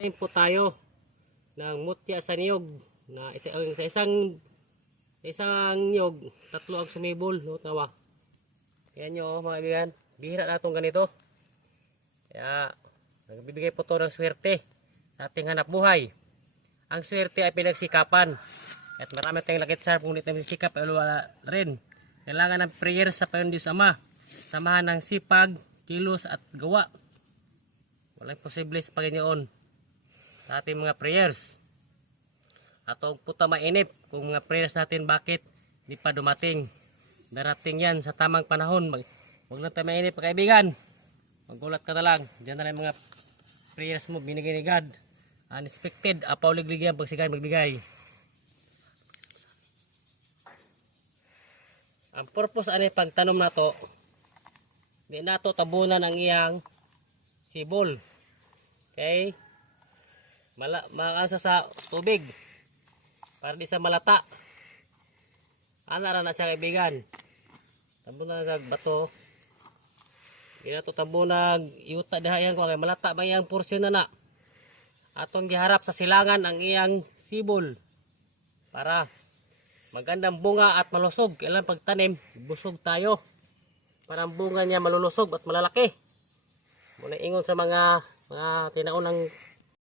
Ngayon po tayo ng mutya sa niyog na isang niyog, tatlo ang sumibol, no, tawa. Ayan nyo mga kaibigan, bihira na itong ganito. Kaya nagbibigay po ito ng swerte sa ating hanap buhay. Ang swerte ay pinagsikapan. At marami tayong lakit sa kung hindi tayo sisikap ay wala rin. Kailangan ng prayer sa Panginoon Diyos Ama. Samahan ng sipag, kilos at gawa. Walang posible sa Panginoon sa ating mga prayers. At huwag po mainip kung mga prayers natin bakit di pa dumating. Darating yan sa tamang panahon. Huwag na tayo mainip kaibigan. Magulat ka na lang. Diyan na lang mga prayers mo binigay ni God. Unexpected, apaulig-lig yan pag si God magbigay. Ang purpose ani pagtanom na to, di na to tabunan ang iyang sibol. Okay? Makasa sa tubig para di sa malata. Ana ra na siya kaibigan. Tabunan sa bato. Di na to tabunan yuta dahayan ko kay malata ba iyang porsyon na. Atong giharap sa silangan ang iyang sibol para magandang bunga at malusog. Kailan pagtanim, busog tayo. Para ang bunga niya malulusog at malalaki. Muna ingon sa mga tinaunang